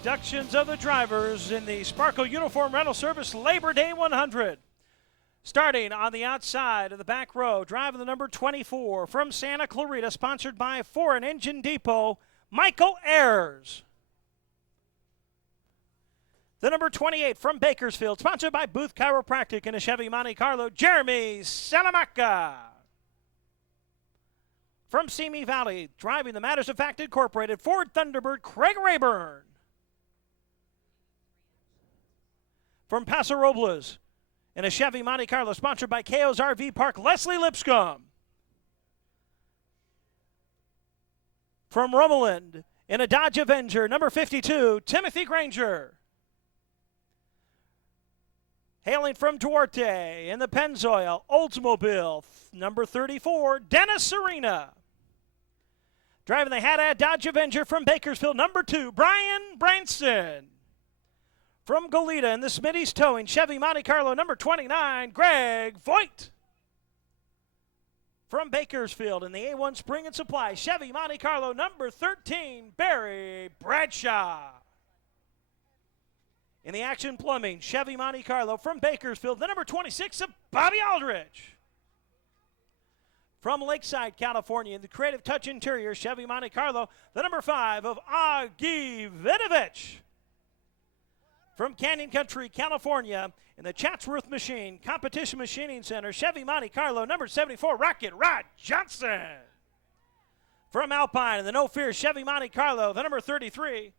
introductions of the drivers in the Sparkle Uniform Rental Service Labor Day 100. Starting on the outside of the back row, driving the number 24 from Santa Clarita, sponsored by Foreign Engine Depot, Michael Ayers. The number 28 from Bakersfield, sponsored by Booth Chiropractic and a Chevy Monte Carlo, Jeremy Salamaca. From Simi Valley, driving the Matters of Fact Incorporated Ford Thunderbird, Craig Rayburn. From Paso Robles, in a Chevy Monte Carlo, sponsored by KO's RV Park, Leslie Lipscomb. From Rummeland, in a Dodge Avenger, number 52, Timothy Granger. Hailing from Duarte, in the Pennzoil Oldsmobile, number 34, Dennis Serena. Driving the Haddad Dodge Avenger from Bakersfield, number 2, Brian Branson. From Goleta in the Smitty's Towing Chevy Monte Carlo, number 29, Greg Voigt. From Bakersfield in the A1 Spring and Supply Chevy Monte Carlo, number 13, Barry Bradshaw. In the Action Plumbing Chevy Monte Carlo from Bakersfield, the number 26 of Bobby Aldrich. From Lakeside, California, in the Creative Touch Interior Chevy Monte Carlo, the number 5 of Augie Vinovich. From Canyon Country, California, in the Chatsworth Machine Competition Machining Center, Chevy Monte Carlo, number 74, Rocket Rod Johnson. From Alpine, in the No Fear Chevy Monte Carlo, the number 33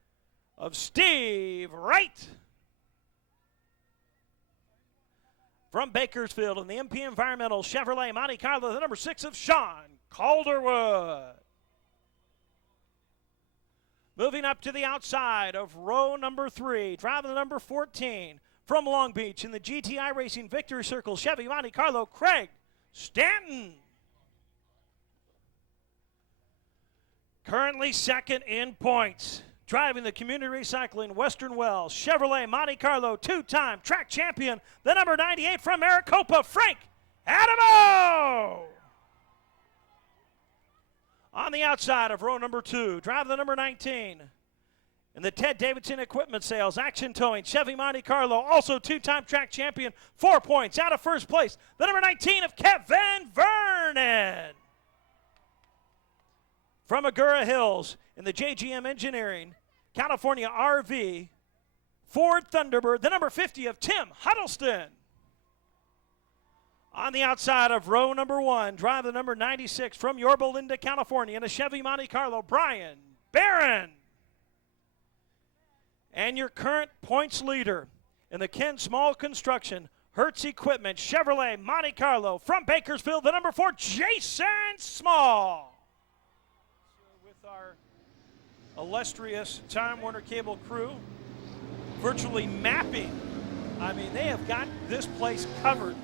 of Steve Wright. From Bakersfield, in the MP Environmental Chevrolet Monte Carlo, the number 6 of Shawn Calderwood. Moving up to the outside of row number 3, driving the number 14 from Long Beach in the GTI Racing Victory Circle Chevy Monte Carlo, Craig Stanton. Currently second in points, driving the Community Recycling Western Wells Chevrolet Monte Carlo, two-time track champion, the number 98 from Maricopa, Frank Adamo. On the outside of row number 2, driving the number 19. In the Ted Davidson Equipment Sales, Action Towing, Chevy Monte Carlo, also two-time track champion, 4 points out of first place. The number 19 of Kevin Vernon. From Agoura Hills, in the JGM Engineering, California RV, Ford Thunderbird, the number 50 of Tim Huddleston. On the outside of row number 1, drive the number 96 from Yorba Linda, California, in a Chevy Monte Carlo, Brian Barron. And your current points leader in the Ken Small Construction, Hertz Equipment, Chevrolet Monte Carlo, from Bakersfield, the number 4, Jason Small. With our illustrious Time Warner Cable crew, virtually mapping. I mean, they have got this place covered.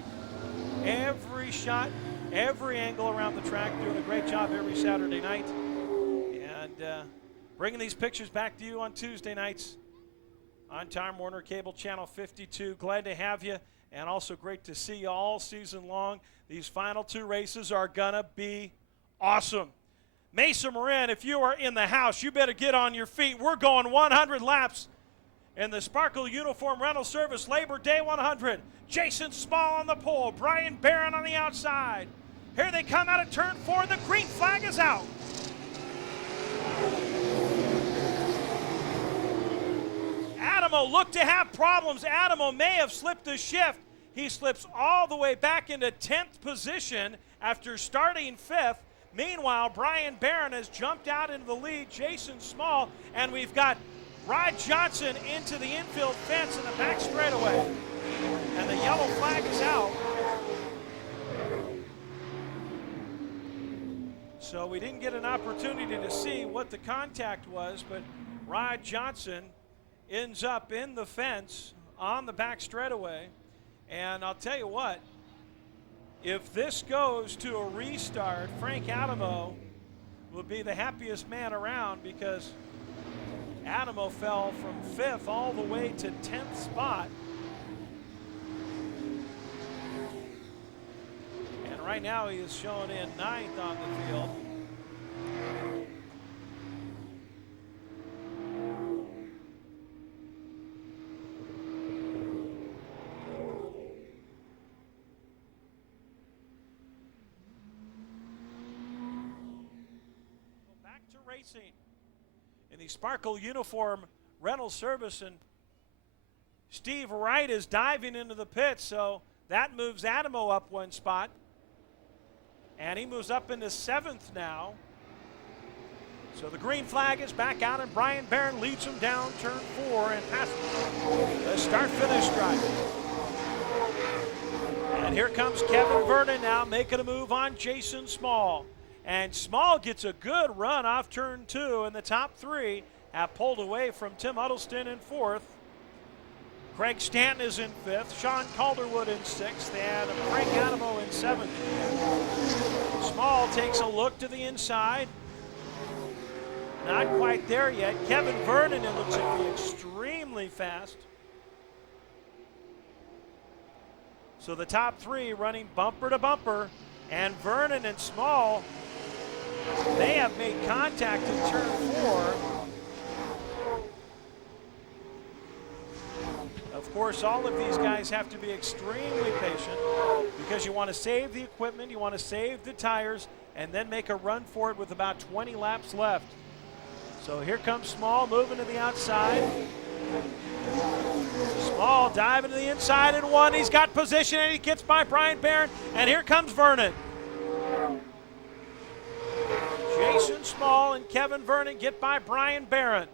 Every shot, every angle around the track, doing a great job every Saturday night. And bringing these pictures back to you on Tuesday nights on Time Warner Cable Channel 52. Glad to have you, and also great to see you all season long. These final 2 races are going to be awesome. Mesa Marin, if you are in the house, you better get on your feet. We're going 100 laps in the Sparkle Uniform Rental Service Labor Day 100. Jason Small on the pole, Brian Barron on the outside. Here they come out of turn 4, the green flag is out. Adamo looked to have problems. Adamo may have slipped a shift. He slips all the way back into 10th position after starting 5th. Meanwhile, Brian Barron has jumped out into the lead, Jason Small, and we've got Rod Johnson into the infield fence in the back straightaway. And the yellow flag is out. So we didn't get an opportunity to see what the contact was, but Rod Johnson ends up in the fence on the back straightaway. And I'll tell you what, if this goes to a restart, Frank Adamo will be the happiest man around, because Adamo fell from 5th all the way to 10th spot. And right now he is showing in 9th on the field. Racing in the Sparkle uniform rental service, and Steve Wright is diving into the pit, so that moves Adamo up one spot, and he moves up into 7th now. So the green flag is back out, and Brian Barron leads him down turn 4 and past the start-finish stripe. And here comes Kevin Vernon now making a move on Jason Small. And Small gets a good run off turn 2, and the top 3 have pulled away from Tim Huddleston in 4th. Craig Stanton is in 5th, Shawn Calderwood in 6th, and Frank Adamo in 7th. Small takes a look to the inside. Not quite there yet. Kevin Vernon, it looks like, be extremely fast. So the top 3 running bumper to bumper, and Vernon and Small, they have made contact in turn 4. Of course, all of these guys have to be extremely patient because you want to save the equipment, you want to save the tires, and then make a run for it with about 20 laps left. So here comes Small moving to the outside. Small diving to the inside and 1. He's got position and he gets by Brian Barron. And here comes Vernon. Jason Small and Kevin Vernon get by Brian Barron.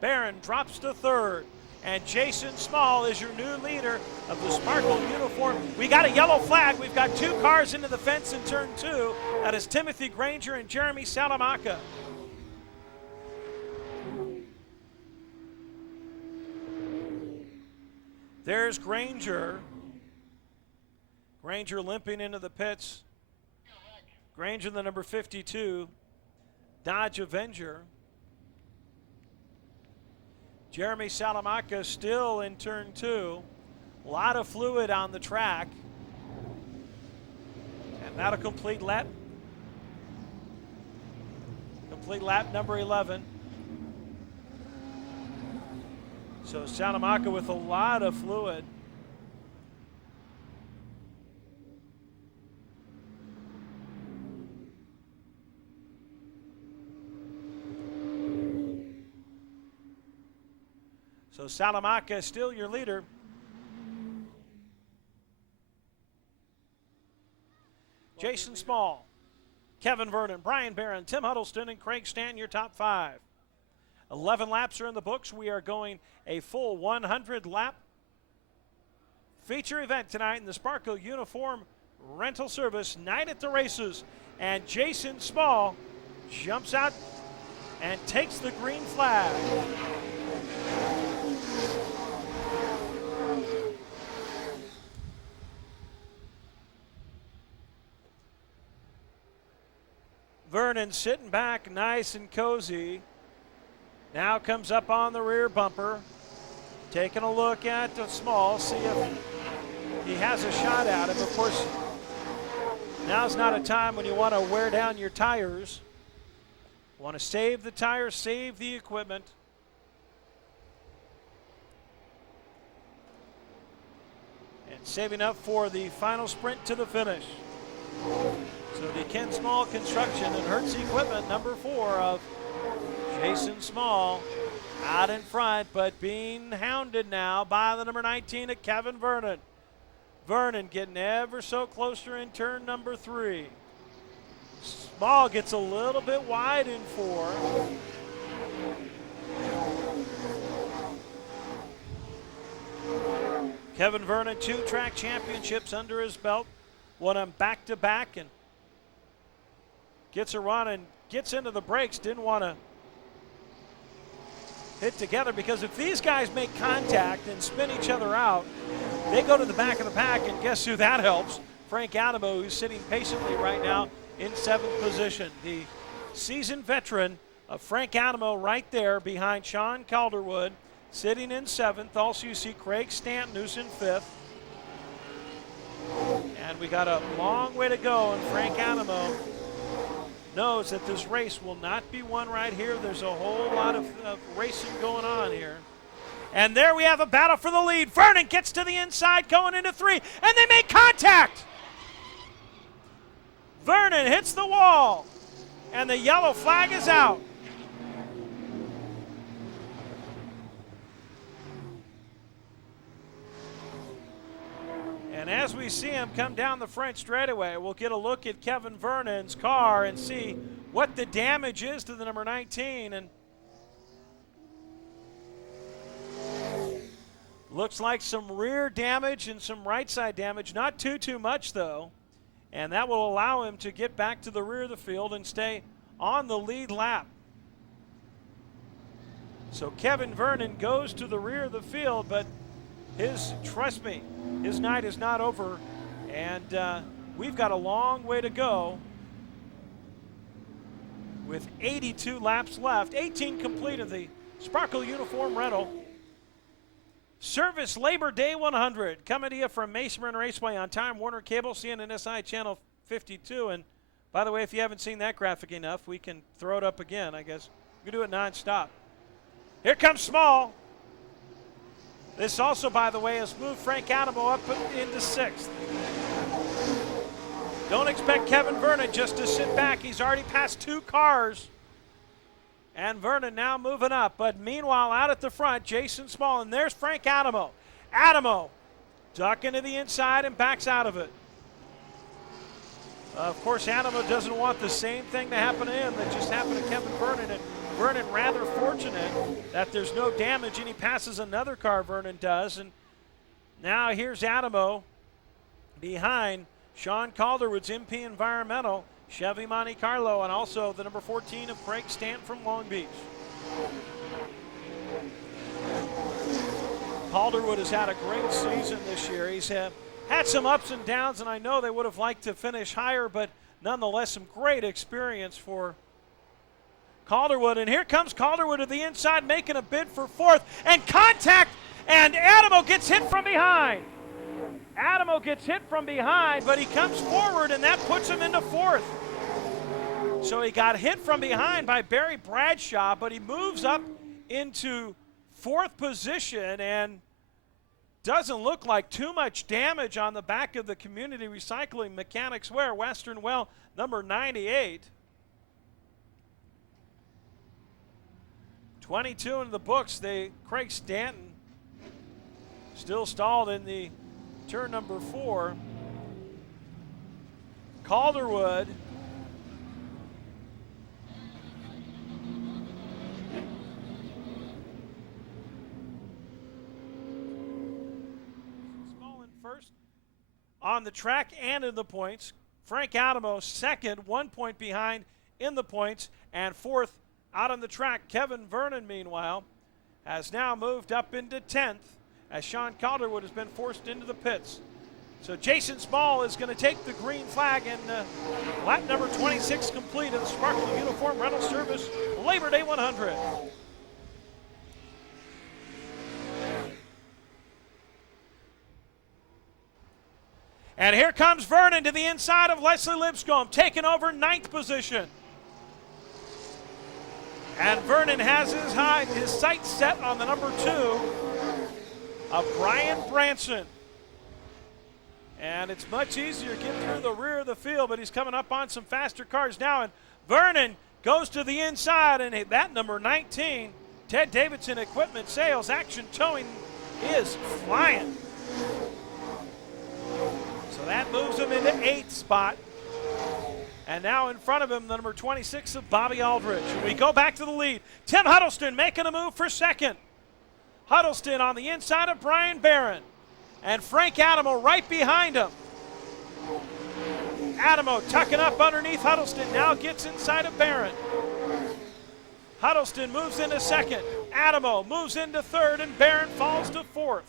Barron drops to 3rd. And Jason Small is your new leader of the Sparkle uniform. We got a yellow flag. We've got 2 cars into the fence in turn 2. That is Timothy Granger and Jeremy Salamanca. There's Granger. Granger limping into the pits. Granger, the number 52, Dodge Avenger. Jeremy Salamanca still in turn 2. A lot of fluid on the track. And that'll complete lap. Complete lap number 11. So Salamanca with a lot of fluid. So Salamanca is still your leader. Jason Small, Kevin Vernon, Brian Barron, Tim Huddleston, and Craig Stanton, your top 5. 11 laps are in the books. We are going a full 100 lap feature event tonight in the Sparkle uniform rental service, Night at the Races. And Jason Small jumps out and takes the green flag. Vernon sitting back nice and cozy. Now comes up on the rear bumper. Taking a look at the Small, see if he has a shot at him. Of course, now's not a time when you want to wear down your tires. You want to save the tires, save the equipment. And saving up for the final sprint to the finish. So the Ken Small Construction and Hertz Equipment, number 4 of Jason Small, out in front, but being hounded now by the number 19 of Kevin Vernon. Vernon getting ever so closer in turn number 3. Small gets a little bit wide in 4. Kevin Vernon, 2 track championships under his belt. Won them back-to-back and gets a run and gets into the brakes. Didn't want to hit together because if these guys make contact and spin each other out, they go to the back of the pack, and guess who that helps? Frank Adamo, who's sitting patiently right now in 7th position. The seasoned veteran of Frank Adamo right there behind Shawn Calderwood, sitting in 7th. Also you see Craig Stanton, who's in 5th. And we got a long way to go, and Frank Adamo knows that this race will not be won right here. There's a whole lot of racing going on here. And there we have a battle for the lead. Vernon gets to the inside going into 3, and they make contact. Vernon hits the wall, and the yellow flag is out. see him come down the front straightaway. We'll get a look at Kevin Vernon's car and see what the damage is to the number 19. And looks like some rear damage and some right side damage. Not too much, though. And that will allow him to get back to the rear of the field and stay on the lead lap. So Kevin Vernon goes to the rear of the field, but trust me, his night is not over. And we've got a long way to go with 82 laps left, 18 complete of the Sparkle Uniform Rental. Service Labor Day 100 coming to you from Mesa Marin Raceway on Time Warner Cable, CNNSI Channel 52. And by the way, if you haven't seen that graphic enough, we can throw it up again, I guess. We can do it nonstop. Here comes Small. This also, by the way, has moved Frank Adamo up into 6th. Don't expect Kevin Vernon just to sit back. He's already passed 2 cars. And Vernon now moving up. But meanwhile, out at the front, Jason Small. And there's Frank Adamo. Adamo ducking to the inside and backs out of it. Of course, Adamo doesn't want the same thing to happen to him that just happened to Kevin Vernon. And Vernon rather fortunate that there's no damage, and he passes another car, Vernon does. And now here's Adamo behind Shawn Calderwood's MP Environmental, Chevy Monte Carlo, and also the number 14 of Craig Stanton from Long Beach. Calderwood has had a great season this year. He's had some ups and downs, and I know they would have liked to finish higher, but nonetheless some great experience for Calderwood. And here comes Calderwood to the inside, making a bid for 4th, and contact, and Adamo gets hit from behind. Adamo gets hit from behind, but he comes forward, and that puts him into 4th. So he got hit from behind by Barry Bradshaw, but he moves up into 4th position, and doesn't look like too much damage on the back of the Community Recycling Mechanics Wear Western Well number 98. 22 in the books. Craig Stanton still stalled in the turn number 4. Calderwood Small in first on the track and in the points. Frank Adamo 2nd, 1 point behind in the points, and 4th out on the track. Kevin Vernon, meanwhile, has now moved up into 10th as Shawn Calderwood has been forced into the pits. So Jason Small is going to take the green flag, and lap number 26 complete of the Sparkle Uniform Rental Service Labor Day 100. And here comes Vernon to the inside of Leslie Lipscomb, taking over 9th position. And Vernon has his sights set on the number 2 of Brian Branson. And it's much easier to get through the rear of the field, but he's coming up on some faster cars now. And Vernon goes to the inside, and that number 19, Ted Davidson Equipment Sales, Action Towing, is flying. So that moves him into 8th spot. And now in front of him, the number 26 of Bobby Aldridge. We go back to the lead. Tim Huddleston making a move for 2nd. Huddleston on the inside of Brian Barron. And Frank Adamo right behind him. Adamo tucking up underneath Huddleston, now gets inside of Barron. Huddleston moves into 2nd. Adamo moves into 3rd, and Barron falls to 4th.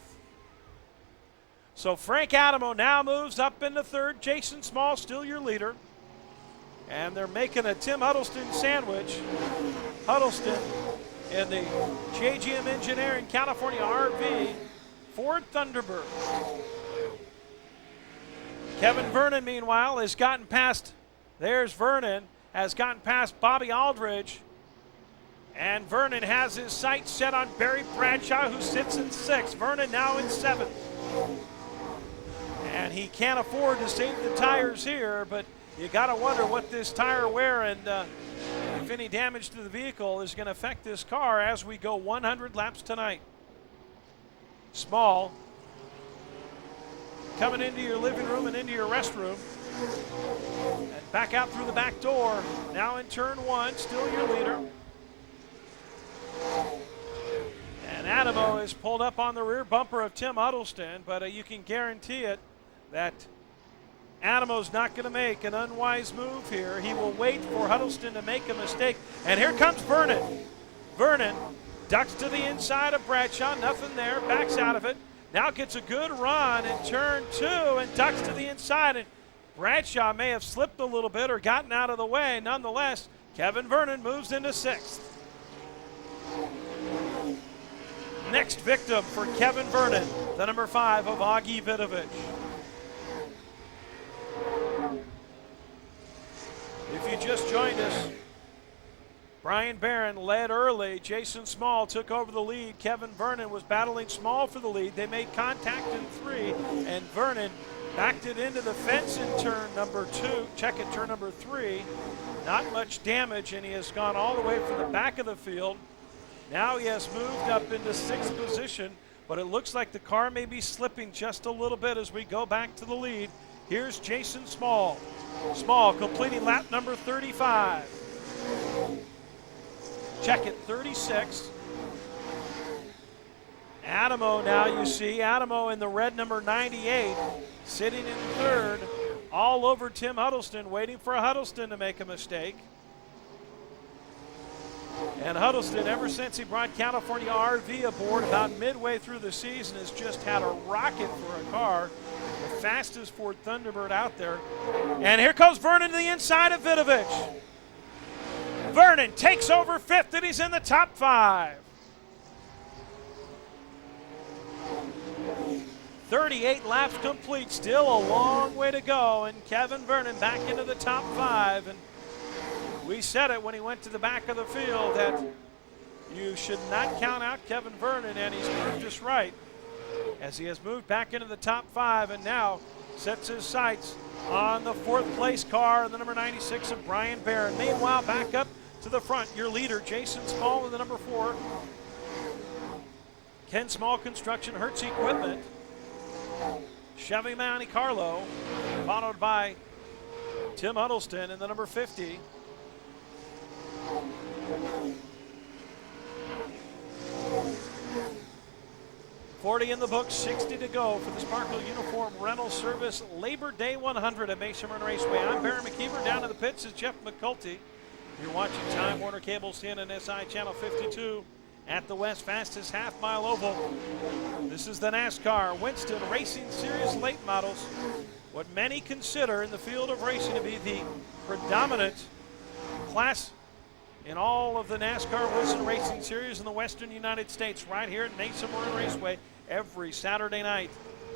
So Frank Adamo now moves up into 3rd. Jason Small still your leader. And they're making a Tim Huddleston sandwich. Huddleston in the JGM Engineering California RV Ford Thunderbird. Kevin Vernon, meanwhile, has gotten past, there's Vernon, has gotten past Bobby Aldridge. And Vernon has his sights set on Barry Bradshaw, who sits in 6th. Vernon now in 7th. And he can't afford to save the tires here, but you got to wonder what this tire wear and if any damage to the vehicle is going to affect this car as we go 100 laps tonight. Small coming into your living room and into your restroom. And back out through the back door. Now in turn one, still your leader. And Adamo is pulled up on the rear bumper of Tim Huddleston, but you can guarantee it that Adamo's not going to make an unwise move here. He will wait for Huddleston to make a mistake. And here comes Vernon. Vernon ducks to the inside of Bradshaw. Nothing there. Backs out of it. Now gets a good run in turn two and ducks to the inside. And Bradshaw may have slipped a little bit or gotten out of the way. Nonetheless, Kevin Vernon moves into sixth. Next victim for Kevin Vernon, the number 5 of Augie Vidovich. If you just joined us, Brian Barron led early. Jason Small took over the lead. Kevin Vernon was battling Small for the lead. They made contact in 3, and Vernon backed it into the fence in turn number 2. Check it, turn number 3. Not much damage, and he has gone all the way from the back of the field. Now he has moved up into 6th position, but it looks like the car may be slipping just a little bit as we go back to the lead. Here's Jason Small. Small completing lap number 35. Check it, 36. Adamo now, you see, Adamo in the red number 98, sitting in 3rd, all over Tim Huddleston, waiting for Huddleston to make a mistake. And Huddleston, ever since he brought California RV aboard about midway through the season, has just had a rocket for a car. The fastest Ford Thunderbird out there. And here comes Vernon to the inside of Vidovich. Vernon takes over 5th, and he's in the top 5. 38 laps complete, still a long way to go, and Kevin Vernon back into the top 5. And we said it when he went to the back of the field that you should not count out Kevin Vernon, and he's proved us right as he has moved back into the top 5 and now sets his sights on the 4th place car, the number 96 of Brian Barron. Meanwhile, back up to the front, your leader, Jason Small, in the number 4. Ken Small Construction, Hertz Equipment. Chevy Monte Carlo, followed by Tim Huddleston in the number 50. $40 in the books, 60 to go for the Sparkle Uniform Rental Service Labor Day 100 at Mesa Marin Raceway. I'm Barry McKeever. Down in the pits is Jeff McCulty. You're watching Time Warner Cable CNN SI Channel 52 at the West fastest half-mile oval. This is the NASCAR Winston Racing Series late models, what many consider in the field of racing to be the predominant class in all of the NASCAR Winston Racing Series in the Western United States, right here at Mesa Marin Raceway every Saturday night.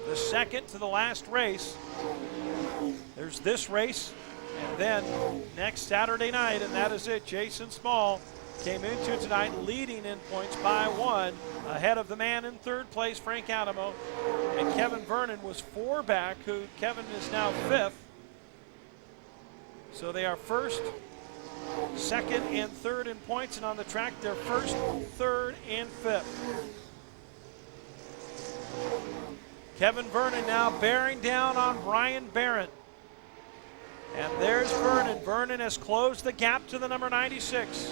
The second to the last race. There's this race, and then next Saturday night, and that is it. Jason Small came into tonight leading in points by 1, ahead of the man in 3rd place, Frank Adamo. And Kevin Vernon was 4 back, who Kevin is now 5th. So they are 1st, 2nd, and 3rd in points, and on the track they're 1st, 3rd, and 5th. Kevin Vernon now bearing down on Brian Barron. And there's Vernon. Vernon has closed the gap to the number 96.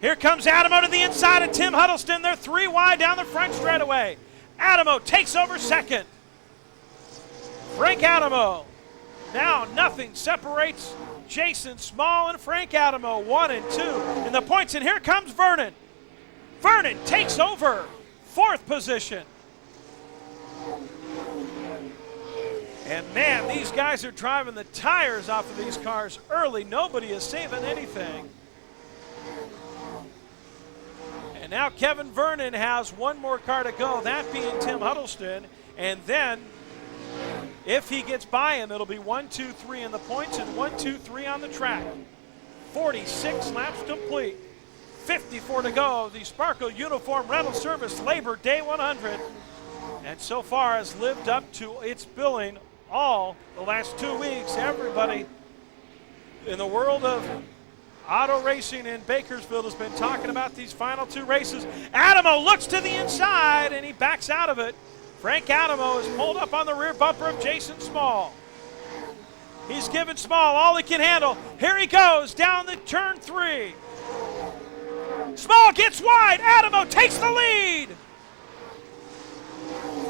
Here comes Adamo to the inside of Tim Huddleston. They're 3 wide down the front straightaway. Adamo takes over 2nd. Frank Adamo. Now nothing separates Jason Small and Frank Adamo, 1 and 2 in the points. And here comes Vernon. Vernon takes over 4th position. And man, these guys are driving the tires off of these cars early. Nobody is saving anything. And now Kevin Vernon has 1 more car to go, that being Tim Huddleston. And then if he gets by him, it'll be 1, 2, 3 in the points and 1, 2, 3 on the track. 46 laps complete. 54 to go. The Sparkle Uniform Rental Service Labor Day 100. And so far has lived up to its billing all the last 2 weeks. Everybody in the world of auto racing in Bakersfield has been talking about these final 2 races. Adamo looks to the inside and he backs out of it. Frank Adamo is pulled up on the rear bumper of Jason Small. He's given Small all he can handle. Here he goes down the turn 3. Small gets wide. Adamo takes the lead.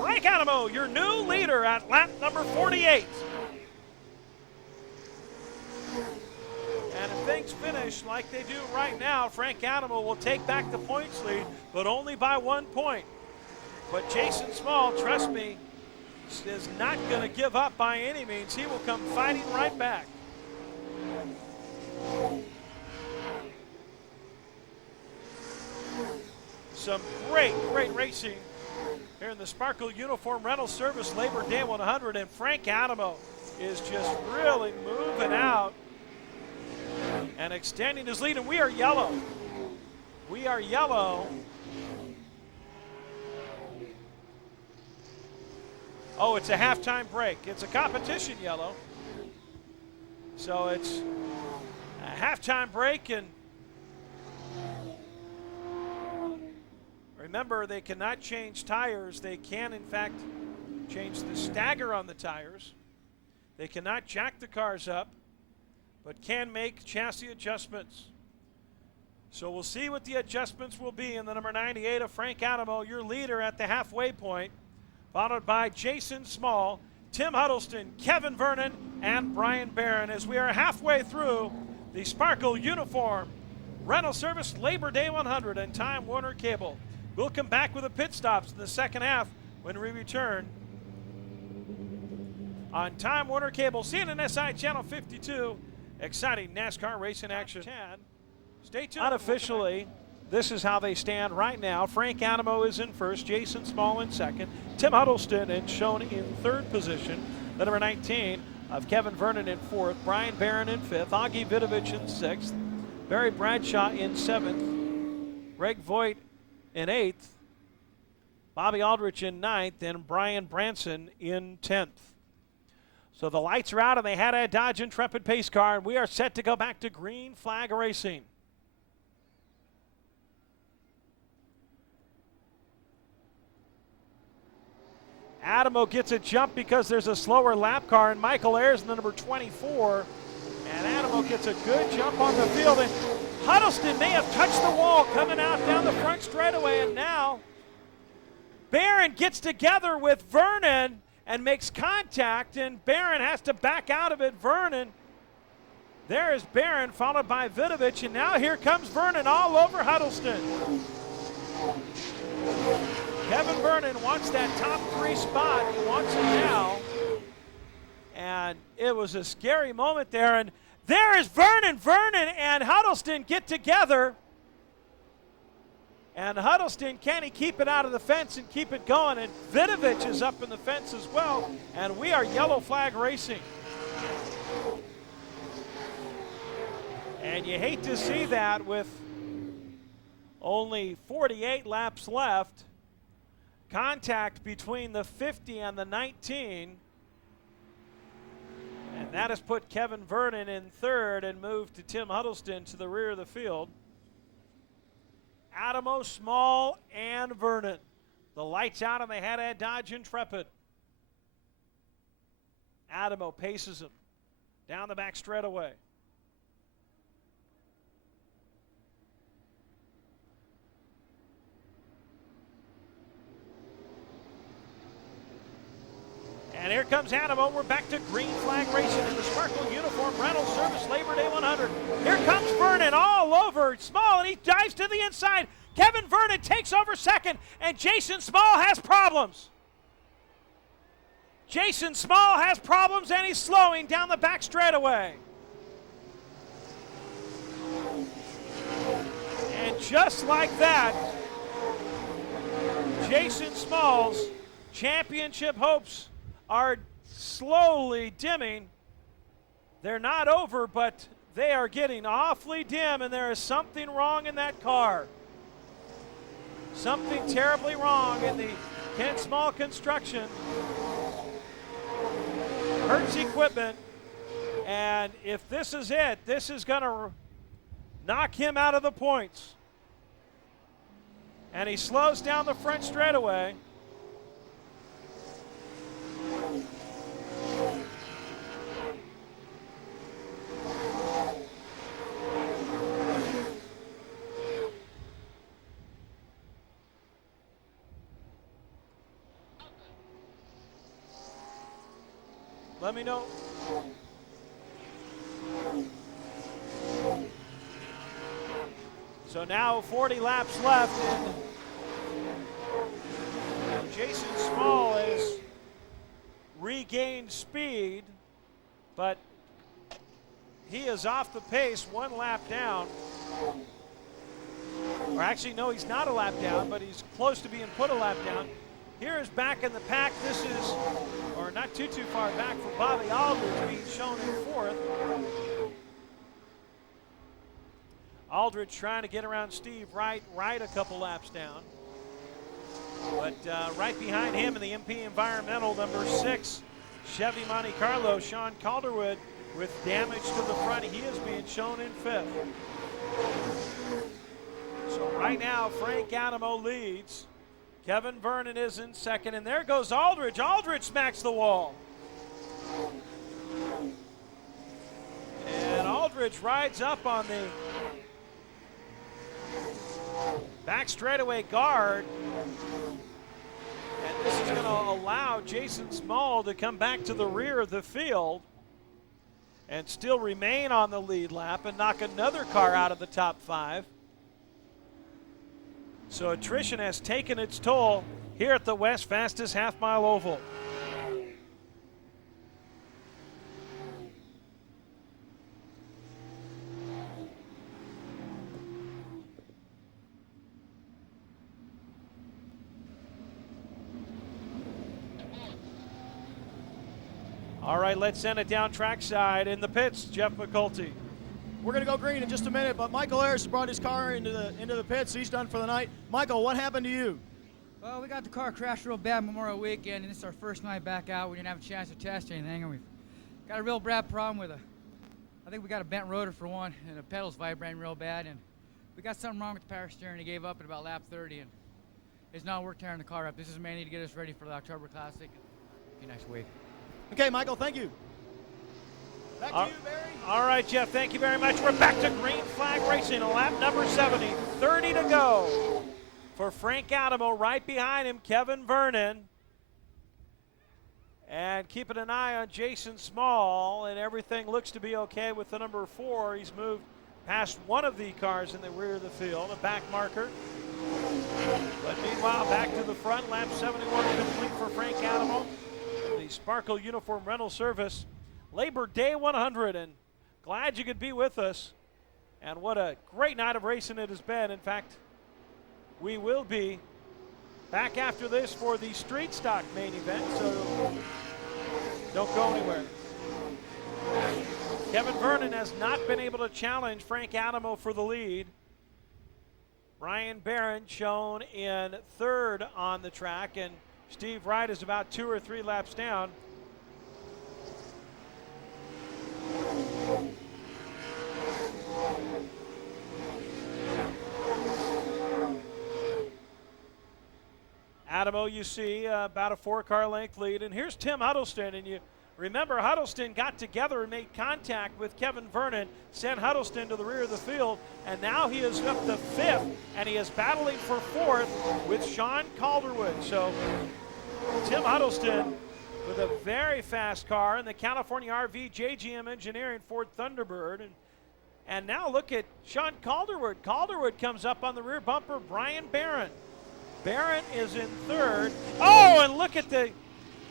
Frank Adamo, your new leader at lap number 48. And if things finish like they do right now, Frank Adamo will take back the points lead, but only by 1 point. But Jason Small, trust me, is not going to give up by any means. He will come fighting right back. Some great racing here in the Sparkle Uniform Rental Service Labor Day 100, and Frank Adamo is just really moving out and extending his lead, and we are yellow. We are yellow. Oh, it's a halftime break. It's a competition yellow. So it's a halftime break, and remember, they cannot change tires. They can, in fact, change the stagger on the tires. They cannot jack the cars up, but can make chassis adjustments. So we'll see what the adjustments will be in the number 98 of Frank Adamo, your leader at the halfway point, followed by Jason Small, Tim Huddleston, Kevin Vernon, and Brian Barron, as we are halfway through the Sparkle Uniform Rental Service Labor Day 100 and Time Warner Cable. We'll come back with the pit stops in the second half when we return on Time Warner Cable, CNNSI Channel 52. Exciting NASCAR racing action. Stay tuned. Unofficially, this is how they stand right now. Frank Adamo is in first, Jason Small in second, Tim Huddleston and shown in third position. The number 19 of Kevin Vernon in fourth, Brian Barron in fifth, Augie Vidovich in sixth, Barry Bradshaw in seventh, Greg Voigt in eighth, Bobby Aldrich in ninth, and Brian Branson in 10th. So the lights are out, and they had a Dodge Intrepid pace car, and we are set to go back to green flag racing. Adamo gets a jump because there's a slower lap car, and Michael Ayers in the number 24. And Adamo gets a good jump on the field, and Huddleston may have touched the wall coming out down the front straightaway, and now Barron gets together with Vernon and makes contact, and Barron has to back out of it. Vernon, there is Barron, followed by Vidovich, and now here comes Vernon all over Huddleston. Kevin Vernon wants that top 3 spot. He wants it now. And it was a scary moment there. And there is Vernon. Vernon and Huddleston get together. And Huddleston, can he keep it out of the fence and keep it going? And Vidovich is up in the fence as well. And we are yellow flag racing. And you hate to see that with only 48 laps left. Contact between the 50 and the 19. And that has put Kevin Vernon in third and moved to Tim Huddleston to the rear of the field. Adamo, Small, and Vernon. The lights out, and they had a Dodge Intrepid. Adamo paces him down the back straightaway. And here comes Adamo. We're back to green flag racing in the Sparkle Uniform Rental Service Labor Day 100. Here comes Vernon all over Small, and he dives to the inside. Kevin Vernon takes over second, and Jason Small has problems. Jason Small has problems, and he's slowing down the back straightaway. And just like that, Jason Small's championship hopes are slowly dimming. They're not over, but they are getting awfully dim, and there is something wrong in that car. Something terribly wrong in the Ken Small construction. Hertz equipment, and if this is it, this is going to knock him out of the points. And he slows down the front straightaway. Let me know. So now 40 laps left, and Jason Small has regained speed, but he is off the pace, 1 lap down. Or actually, no, he's not a lap down, but he's close to being put a lap down. Here is back in the pack. This is, or not too far back for Bobby Aldridge, being shown in 4th. Aldridge trying to get around Steve Wright a couple laps down. But right behind him in the MP Environmental, number 6, Chevy Monte Carlo, Shawn Calderwood, with damage to the front. He is being shown in 5th. So right now, Frank Adamo leads. Kevin Vernon is in 2nd, and there goes Aldridge. Aldridge smacks the wall. And Aldridge rides up on the back straightaway guard. And this is going to allow Jason Small to come back to the rear of the field and still remain on the lead lap and knock another car out of the top 5. So attrition has taken its toll here at the West Fastest Half Mile Oval. All right, let's send it down trackside. In the pits, Jeff McCulty. We're going to go green in just a minute, but Michael Ayers brought his car into the pits. He's done for the night. Michael, what happened to you? Well, we got the car crashed real bad Memorial Weekend, and this is our first night back out. We didn't have a chance to test anything, and we've got a real bad problem with I think we got a bent rotor for one, and the pedal's vibrating real bad, and we got something wrong with the power steering. He gave up at about lap 30, and it's not worth tearing the car up. This is mainly to get us ready for the October Classic. See you next week. Okay, Michael, thank you. Back to you, Barry. All right, Jeff, thank you very much. We're back to green flag racing, lap number 70. 30 to go for Frank Adamo. Right behind him, Kevin Vernon. And keeping an eye on Jason Small, and everything looks to be okay with the number 4. He's moved past one of the cars in the rear of the field, a back marker. But meanwhile, back to the front, lap 71 complete for Frank Adamo. The Sparkle Uniform Rental Service. Labor Day 100, and glad you could be with us. And what a great night of racing it has been. In fact, we will be back after this for the Street Stock main event, so don't go anywhere. Kevin Vernon has not been able to challenge Frank Adamo for the lead. Brian Barron shown in 3rd on the track, and Steve Wright is about 2 or 3 laps down. Adamo, you see, about a 4-car length lead. And here's Tim Huddleston. And you remember Huddleston got together and made contact with Kevin Vernon, sent Huddleston to the rear of the field, and now he is up to 5th, and he is battling for 4th with Shawn Calderwood. So Tim Huddleston with a very fast car in the California RV JGM Engineering Ford Thunderbird. And now look at Shawn Calderwood. Calderwood comes up on the rear bumper, Brian Barron. Barron is in 3rd. Oh, and look at the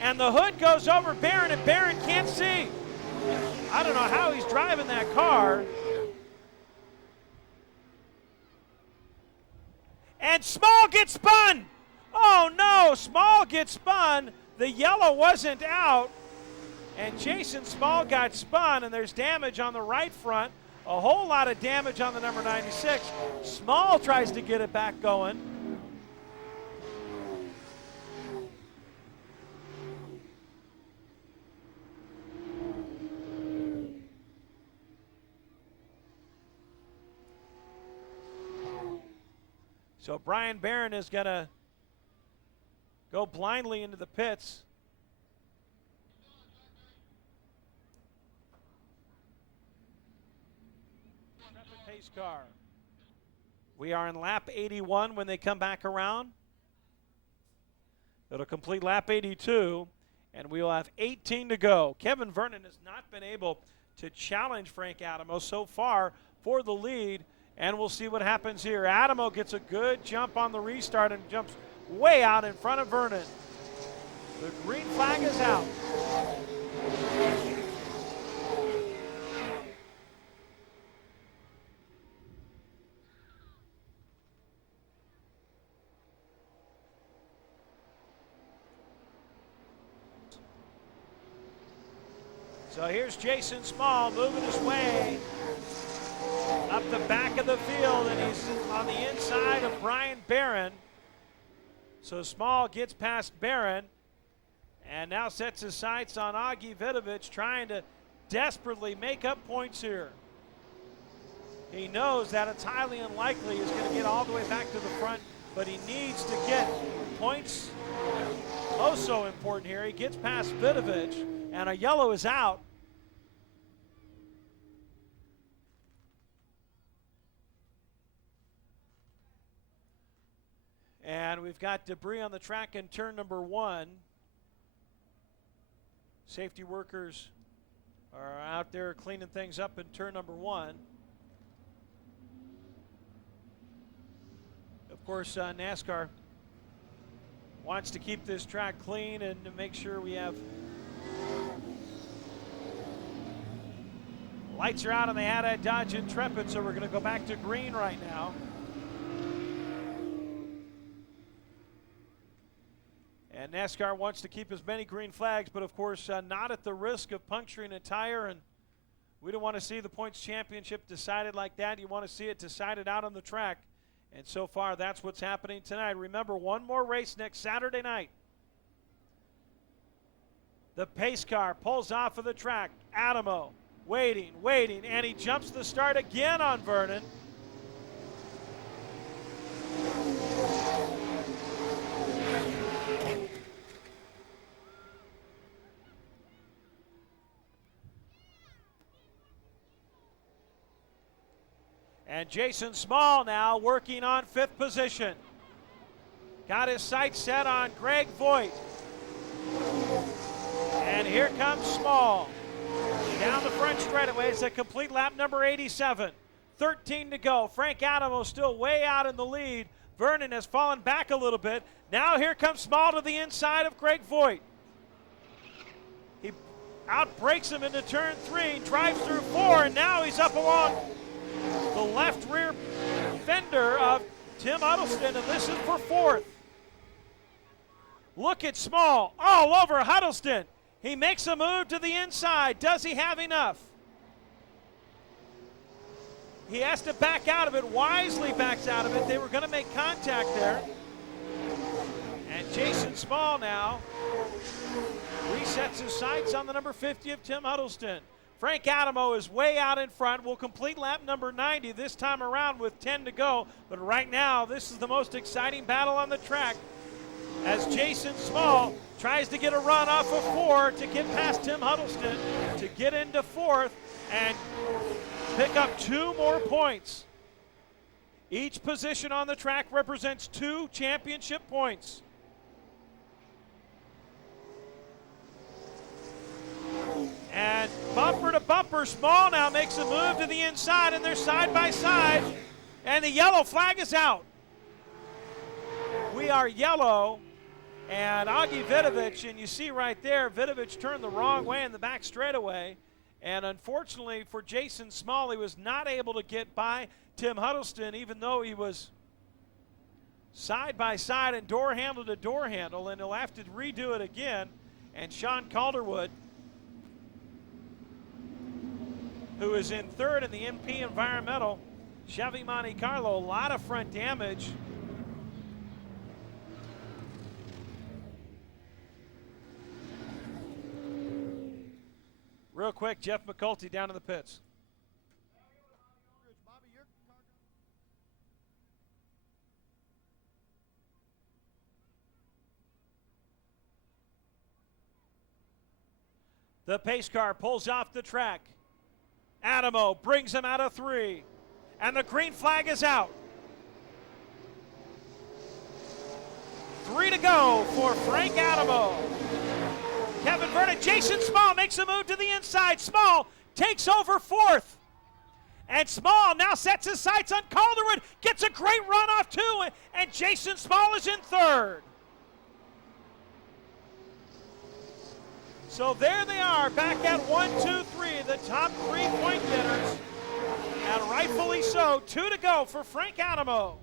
hood goes over Barron, and Barron can't see. I don't know how he's driving that car. And Small gets spun. Oh no, Small gets spun. The yellow wasn't out, and Jason Small got spun, and there's damage on the right front. A whole lot of damage on the number 96. Small tries to get it back going. So Brian Barron is going to go blindly into the pits. pace car. We are in lap 81 when they come back around. It'll complete lap 82, and we will have 18 to go. Kevin Vernon has not been able to challenge Frank Adamo so far for the lead, and we'll see what happens here. Adamo gets a good jump on the restart and jumps way out in front of Vernon. The green flag is out. So here's Jason Small moving his way up the back of the field, and he's on the inside of Brian Barron. So Small gets past Barron and now sets his sights on Augie Vidovich, trying to desperately make up points here. He knows that it's highly unlikely he's going to get all the way back to the front, but he needs to get points. Oh, so important here. He gets past Vidovich, and a yellow is out. And we've got debris on the track in turn number 1. Safety workers are out there cleaning things up in turn number 1. Of course, NASCAR wants to keep this track clean and to make sure we have lights are out on the Haddad Dodge Intrepid, so we're going to go back to green right now. And NASCAR wants to keep as many green flags, but of course not at the risk of puncturing a tire, and we don't want to see the points championship decided like that. You want to see it decided out on the track, and so far that's what's happening tonight. Remember, one more race next Saturday night. The pace car pulls off of the track. Adamo waiting, and he jumps the start again on Vernon. And Jason Small now working on 5th position. Got his sights set on Greg Voigt. And here comes Small. Down the front straightaway. It's a complete lap number 87. 13 to go. Frank Adamo still way out in the lead. Vernon has fallen back a little bit. Now here comes Small to the inside of Greg Voigt. He outbreaks him into turn 3, drives through 4, and now he's up along the left rear fender of Tim Huddleston, and this is for 4th. Look at Small all over Huddleston. He makes a move to the inside. Does he have enough? He has to back out of it. Wisely backs out of it. They were going to make contact there. And Jason Small now resets his sights on the number 50 of Tim Huddleston. Frank Adamo is way out in front. Will complete lap number 90 this time around with 10 to go. But right now, this is the most exciting battle on the track as Jason Small tries to get a run off of 4 to get past Tim Huddleston to get into 4th and pick up 2 more points. Each position on the track represents 2 championship points. And bumper to bumper, Small now makes a move to the inside, and they're side by side, and the yellow flag is out. We are yellow, and Augie Vidovich, and you see right there, Vidovich turned the wrong way in the back straightaway, and unfortunately for Jason Small, he was not able to get by Tim Huddleston, even though he was side by side and door handle to door handle, and he'll have to redo it again. And Shawn Calderwood, who is in 3rd in the MP Environmental Chevy Monte Carlo. A lot of front damage. Real quick, Jeff McCulty down in the pits. The pace car pulls off the track. Adamo brings him out of 3. And the green flag is out. 3 to go for Frank Adamo. Kevin Vernon, Jason Small makes a move to the inside. Small takes over 4th. And Small now sets his sights on Calderwood, gets a great run off too, and Jason Small is in 3rd. So there they are, back at 1, 2, 3, the top 3-point getters. And rightfully so, 2 to go for Frank Adamo.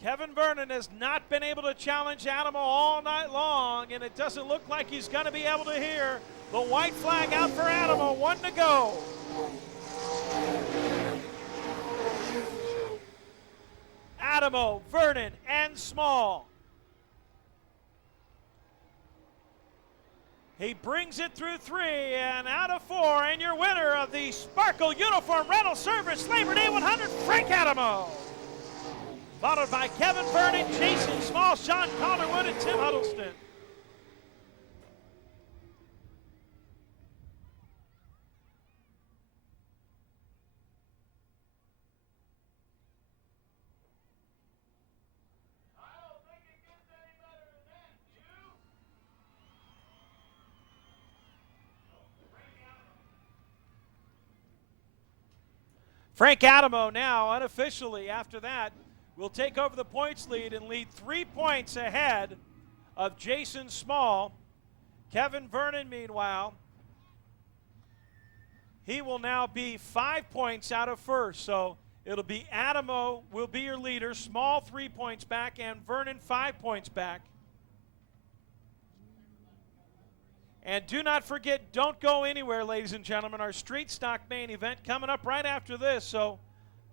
Kevin Vernon has not been able to challenge Adamo all night long, and it doesn't look like he's going to be able to here. The white flag out for Adamo, 1 to go. Adamo, Vernon, and Small. He brings it through 3 and out of 4, and your winner of the Sparkle Uniform Rental Service Labor Day 100, Frank Adamo. Followed by Kevin Vernon, Jason Small, Shawn Calderwood, and Tim Huddleston. Frank Adamo now, unofficially, after that, will take over the points lead and lead 3 points ahead of Jason Small. Kevin Vernon, meanwhile, he will now be 5 points out of first. So it'll be Adamo will be your leader, Small 3 points back, and Vernon 5 points back. And do not forget, don't go anywhere, ladies and gentlemen. Our street stock main event coming up right after this. So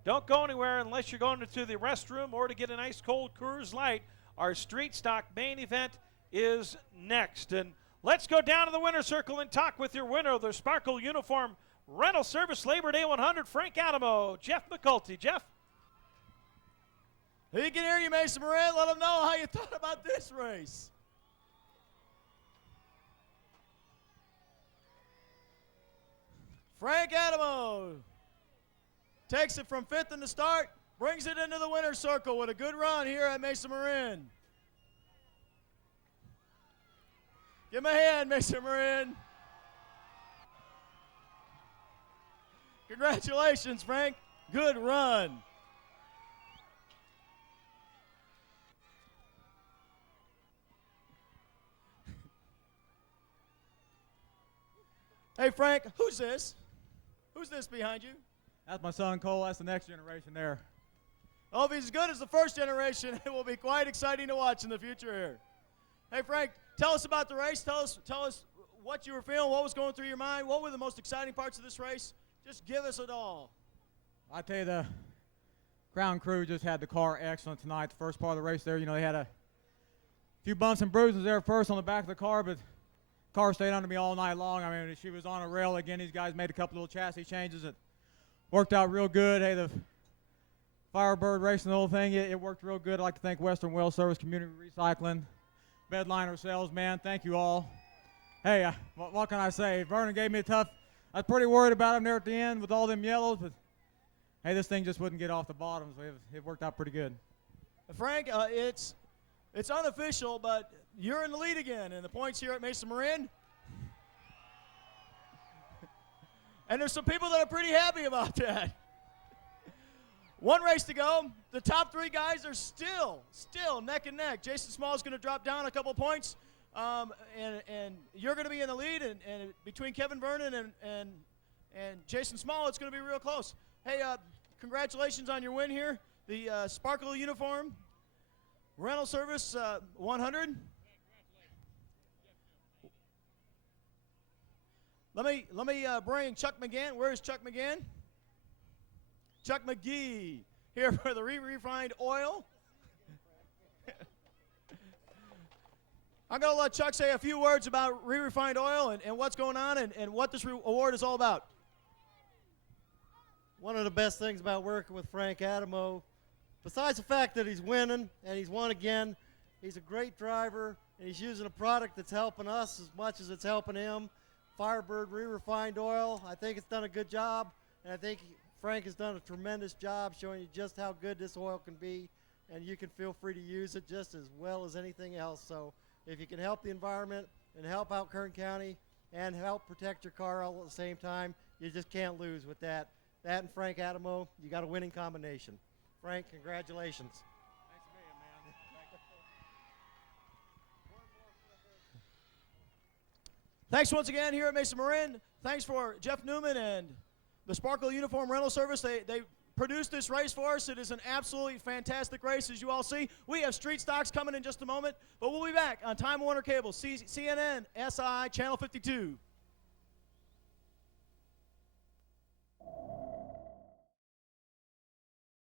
don't go anywhere unless you're going to the restroom or to get an ice cold Coors Light. Our street stock main event is next. And let's go down to the winner's circle and talk with your winner of the Sparkle Uniform Rental Service Labor Day 100, Frank Adamo, Jeff McCulty. Jeff? He can hear you, Mesa Marin. Let him know how you thought about this race. Frank Adamo takes it from 5th in the start, brings it into the winner's circle with a good run here at Mesa Marin. Give him a hand, Mesa Marin. Congratulations, Frank. Good run. Hey, Frank, who's this? Who's this behind you? That's my son, Cole. That's the next generation there. Oh, if he's as good as the first generation, it will be quite exciting to watch in the future here. Hey, Frank, tell us about the race. Tell us what you were feeling, what was going through your mind. What were the most exciting parts of this race? Just give us it all. I tell you, the ground crew just had the car excellent tonight. The first part of the race there, you know, they had a few bumps and bruises there first on the back of the car, but the car stayed under me all night long. I mean, she was on a rail again. These guys made a couple little chassis changes that worked out real good. Hey, the Firebird racing, the whole thing, it worked real good. I'd like to thank Western Well Service, Community Recycling, Bedliner Sales, man. Thank you all. Hey, what can I say? Vernon gave me a tough. I was pretty worried about him there at the end with all them yellows, but hey, this thing just wouldn't get off the bottom, so it worked out pretty good. Frank, it's unofficial, but you're in the lead again in the points here at Mesa Marin. And there's some people that are pretty happy about that. One race to go. The top 3 guys are still neck and neck. Jason Small is going to drop down a couple points, and you're going to be in the lead. And between Kevin Vernon and Jason Small, it's going to be real close. Hey, congratulations on your win here. The Sparkle Uniform Rental Service 100. Let me bring Chuck McGann. Where is Chuck McGann? Chuck McGee here for the Re-Refined Oil. I'm going to let Chuck say a few words about Re-Refined Oil and what's going on and what this award is all about. One of the best things about working with Frank Adamo, besides the fact that he's winning and he's won again, he's a great driver and he's using a product that's helping us as much as it's helping him. Firebird re-refined oil. I think it's done a good job, and I think Frank has done a tremendous job showing you just how good this oil can be, and you can feel free to use it just as well as anything else. So if you can help the environment and help out Kern County and help protect your car all at the same time, you just can't lose with that. That and Frank Adamo, you got a winning combination. Frank, congratulations. Thanks once again here at Mesa Marin. Thanks for Jeff Newman and the Sparkle Uniform Rental Service. They produced this race for us. It is an absolutely fantastic race, as you all see. We have street stocks coming in just a moment, but we'll be back on Time Warner Cable, CNN, SI, Channel 52.